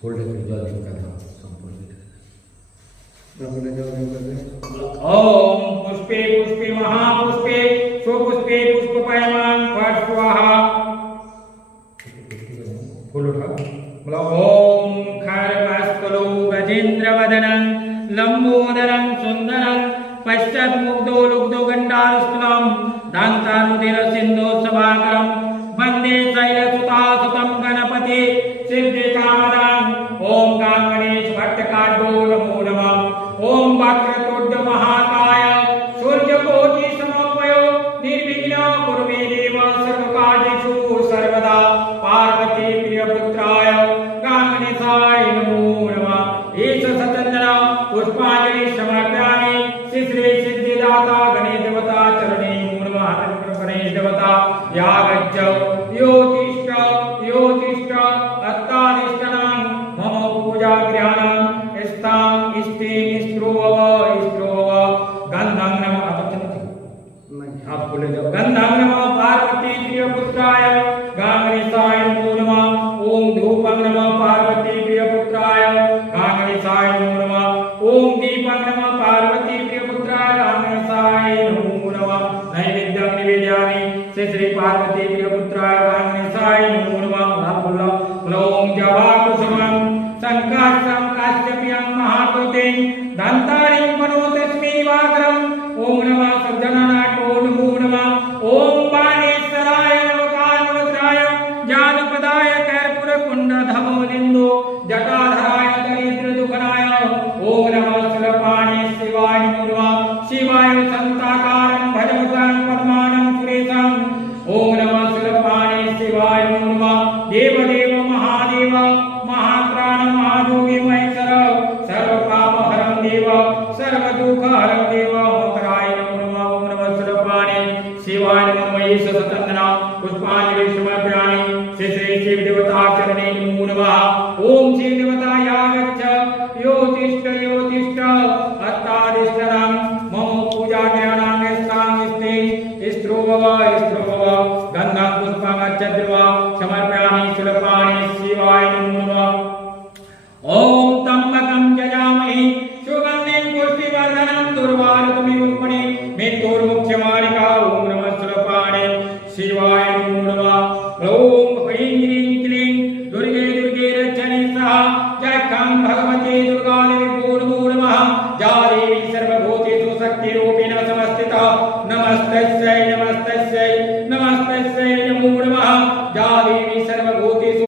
fold कर दो करना संपूर्ण ओम पुष्पे पुष्पे महापुष्पे स्वपुष्पे पुष्पपयमान फट स्वाहा फूल उठा बोला ओम खरवस्तुलो गजेंद्रवदनं लंबोदरं सुंदरं पश्चाद्मुग्धो लुब्धो गंडारुस्थलं दान्तानुदिर सिंधु सभाकरं वंदे शैलसुतासुतं गणपति सिद्धिकामदां ओम गणेश भट्टकार्दो नमो नमः ओम वक्रतुंड महाकाय सूर्यकोटि समन्वयो निर्विघ्नं कुरु मे देव सर्वकार्येषु सर्वदा पार्वती प्रियपुत्राय गणेशाय नमो नमः एष सचन्दन पुष्पाञ्जलि समर्पयामि श्री श्री सिद्धिदाता गणेश देवता चरणे नमो नमः गणेश देवता यागच्छ योतिष्ठ अत्तादिष्टनां मम पूजा गृहाणां स्थां स्थिं स्त्रोव गन्धं नमः आप बोले जाओ गन्धं नमः पार्वती प्रियपुत्राय गणेशाय नमो नमः ओम धूपं नमः पार्वती प्रियपुत्राय गणेशाय नमो नमः ओम दीपं नमः पार्वती प्रियपुत्राय गणेशाय नमो नमः नैवेद्यं निवेदयामि श्री श्री पार्वती प्रियपुत्राय गणेशाय नमो नमः आप बोलो ओम जवाकुसुमं संकाशं काश्यप्यं महाकृतिं दन्तारिं मनोतस्मै वाग्रं ओम नमः सज्जनानाथो नमो नमः ओम बाणेश्वराय नवकानवत्राय जानपदाय कर्पूरकुण्डधवलिन्दो जटाधराय दरिद्रदुःखनाय ओम नमः शूलपाणे शिवाय नमो नमः शिवाय संताकारं भजमुखं पद्मानं सुरेशं ओम नमः शूलपाणे शिवाय नमो नमः देवदेव महादेव महात्राण महायोगी महेश्वर सर्वपापहरं देव सर्वदुःखहरं देव मकराय नमो नमः ओम नमः शूलपाणे शिवाय नमो नमः एष सचन्दन पुष्पाञ्जलि समर्पयामि श्री श्री शिव देवता चरणे नमो नमः ओम शिव देवता यागच्छ योतिष्ठ अत्तादिष्टनां मम पूजा ज्ञानां स्थां स्थिं स्त्रोव गन्धं पुष्पं अच्चद्वा समर्पयामि शूलपाणे